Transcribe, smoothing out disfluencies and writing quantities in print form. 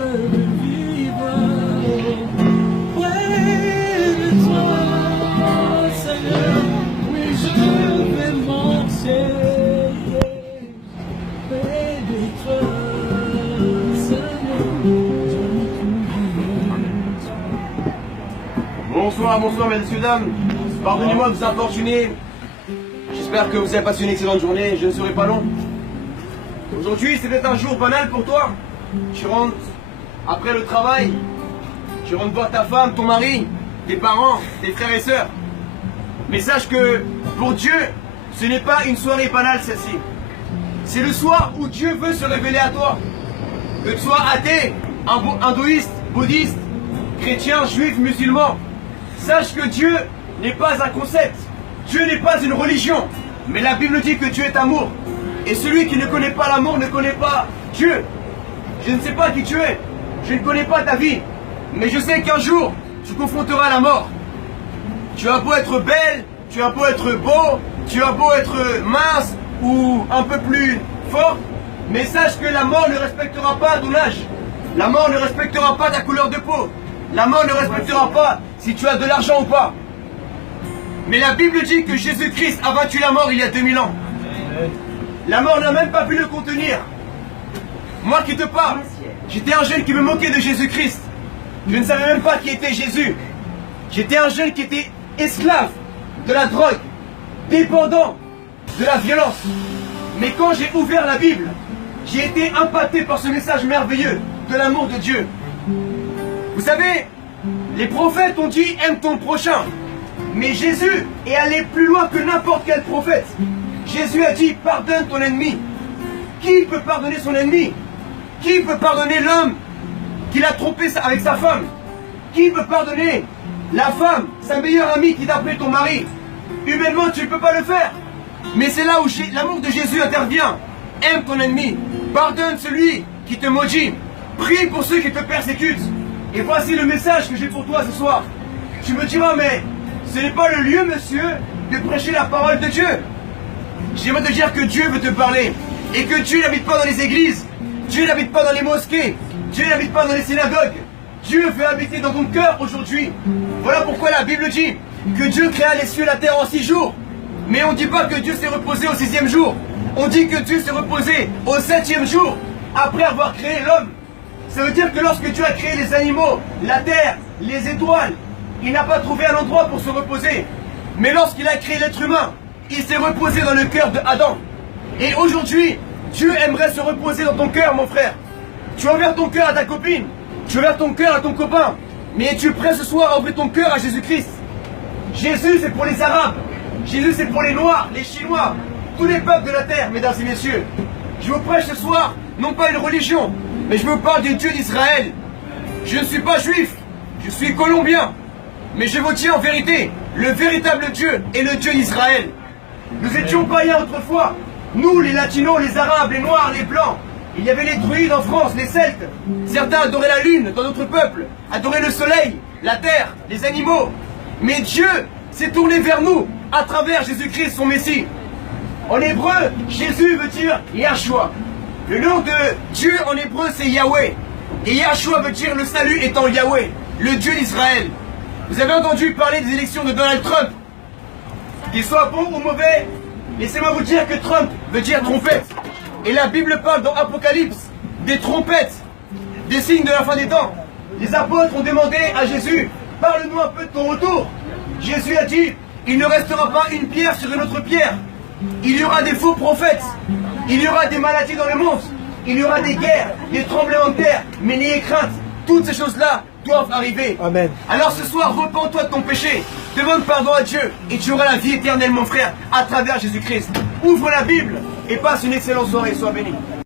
je veux vivre près de toi, Seigneur. Oui, je vais marcher près de toi, Seigneur. Bonsoir, bonsoir, messieurs, dames. Pardonnez-moi de vous importuner. J'espère que vous avez passé une excellente journée. Je ne serai pas long. Aujourd'hui, c'est peut-être un jour banal pour toi. Tu rentres après le travail. Tu rentres voir ta femme, ton mari, tes parents, tes frères et sœurs. Mais sache que pour Dieu, ce n'est pas une soirée banale celle-ci. C'est le soir où Dieu veut se révéler à toi. Que tu sois athée, hindouiste, bouddhiste, chrétien, juif, musulman. Sache que Dieu n'est pas un concept. Dieu n'est pas une religion. Mais la Bible dit que Dieu est amour. Et celui qui ne connaît pas l'amour ne connaît pas Dieu. Je ne sais pas qui tu es. Je ne connais pas ta vie. Mais je sais qu'un jour, tu confronteras la mort. Tu as beau être belle, tu as beau être beau, tu as beau être mince ou un peu plus fort. Mais sache que la mort ne respectera pas ton âge. La mort ne respectera pas ta couleur de peau. La mort ne respectera pas si tu as de l'argent ou pas. Mais la Bible dit que Jésus-Christ a vaincu la mort il y a 2000 ans. La mort n'a même pas pu le contenir. Moi qui te parle, j'étais un jeune qui me moquait de Jésus-Christ. Je ne savais même pas qui était Jésus. J'étais un jeune qui était esclave de la drogue, dépendant de la violence. Mais quand j'ai ouvert la Bible, j'ai été impacté par ce message merveilleux de l'amour de Dieu. Vous savez, les prophètes ont dit « aime ton prochain ». Mais Jésus est allé plus loin que n'importe quel prophète. Jésus a dit « pardonne ton ennemi ». Qui peut pardonner son ennemi? Qui peut pardonner l'homme qui l'a trompé avec sa femme? Qui peut pardonner la femme, sa meilleure amie qui t'a appelé ton mari? Humainement, tu ne peux pas le faire. Mais c'est là où l'amour de Jésus intervient. Aime ton ennemi. Pardonne celui qui te maudit. Prie pour ceux qui te persécutent. Et voici le message que j'ai pour toi ce soir. Tu me diras, mais ce n'est pas le lieu, monsieur, de prêcher la parole de Dieu. J'aimerais te dire que Dieu veut te parler. Et que Dieu n'habite pas dans les églises. Dieu n'habite pas dans les mosquées. Dieu n'habite pas dans les synagogues. Dieu veut habiter dans ton cœur aujourd'hui. Voilà pourquoi la Bible dit que Dieu créa les cieux et la terre en 6 jours. Mais on ne dit pas que Dieu s'est reposé au 6e jour. On dit que Dieu s'est reposé au 7e jour, après avoir créé l'homme. Ça veut dire que lorsque Dieu a créé les animaux, la terre, les étoiles, il n'a pas trouvé un endroit pour se reposer. Mais lorsqu'il a créé l'être humain, il s'est reposé dans le cœur de Adam. Et aujourd'hui, Dieu aimerait se reposer dans ton cœur, mon frère. Tu as ouvert ton cœur à ta copine, tu as ouvert ton cœur à ton copain, mais es-tu prêt ce soir à ouvrir ton cœur à Jésus-Christ? Jésus, c'est pour les Arabes. Jésus, c'est pour les Noirs, les Chinois, tous les peuples de la terre, mesdames et messieurs. Je vous prêche ce soir, non pas une religion, mais je vous parle du Dieu d'Israël. Je ne suis pas juif, je suis colombien. Mais je vous dis en vérité, le véritable Dieu est le Dieu d'Israël. Nous étions païens autrefois. Nous, les Latinos, les Arabes, les Noirs, les Blancs. Il y avait les druides en France, les Celtes. Certains adoraient la lune dans notre peuple, adoraient le soleil, la terre, les animaux. Mais Dieu s'est tourné vers nous à travers Jésus-Christ, son Messie. En hébreu, Jésus veut dire Yahshua. Le nom de Dieu en hébreu, c'est Yahweh. Et Yahshua veut dire le salut étant Yahweh, le Dieu d'Israël. Vous avez entendu parler des élections de Donald Trump. Qu'il soit bon ou mauvais, laissez-moi vous dire que Trump veut dire trompette. Et la Bible parle dans Apocalypse des trompettes, des signes de la fin des temps. Les apôtres ont demandé à Jésus, parle-nous un peu de ton retour. Jésus a dit, il ne restera pas une pierre sur une autre pierre. Il y aura des faux prophètes. Il y aura des maladies dans le monde. Il y aura des guerres, des tremblements de terre. Mais n'ayez crainte, toutes ces choses-là doivent arriver. Amen. Alors ce soir, repens-toi de ton péché. Demande pardon à Dieu et tu auras la vie éternelle, mon frère, à travers Jésus-Christ. Ouvre la Bible et passe une excellente soirée. Sois béni.